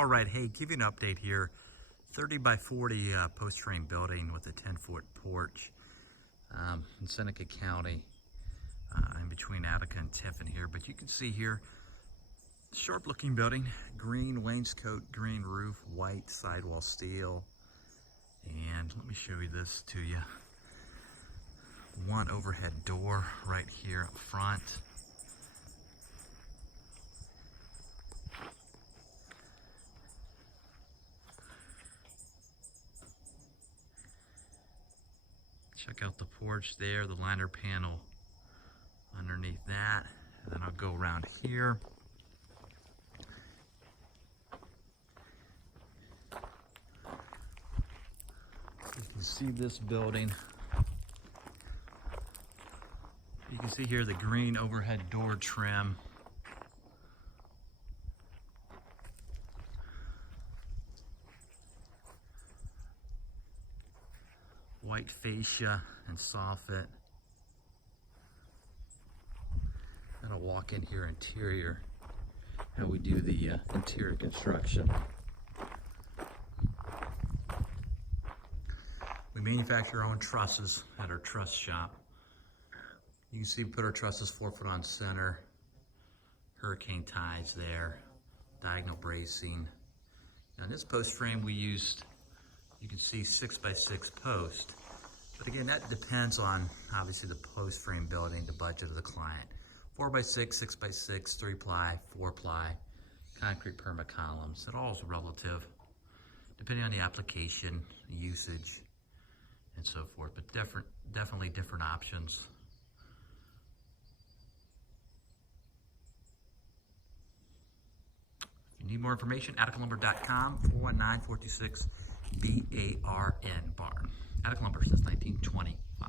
All right, hey, give you an update here. 30 by 40 post frame building with a 10-foot porch in Seneca County, in between Attica and Tiffin here. But you can see here, sharp looking building, green wainscot, green roof, white sidewall steel. And let me show you this to you. One overhead door right here up front. Check out the porch there, the liner panel underneath that. And then I'll go around here. You can see this building. You can see here the green overhead door trim. White fascia and soffit. And I'll walk in here interior, how we do the interior construction. We manufacture our own trusses at our truss shop. You can see we put our trusses 4 foot on center, hurricane ties there, diagonal bracing. Now in this post frame we used, you can see 6 by 6 post. But again, that depends on obviously the post frame building, the budget of the client. 4 by 6, 6 by 6, 3 ply, 4 ply, concrete perma columns. It all is relative, depending on the application, the usage, and so forth. But definitely different options. If you need more information, atticalumber.com, 419-426-BARN, barn. Attica Lumber since 1925.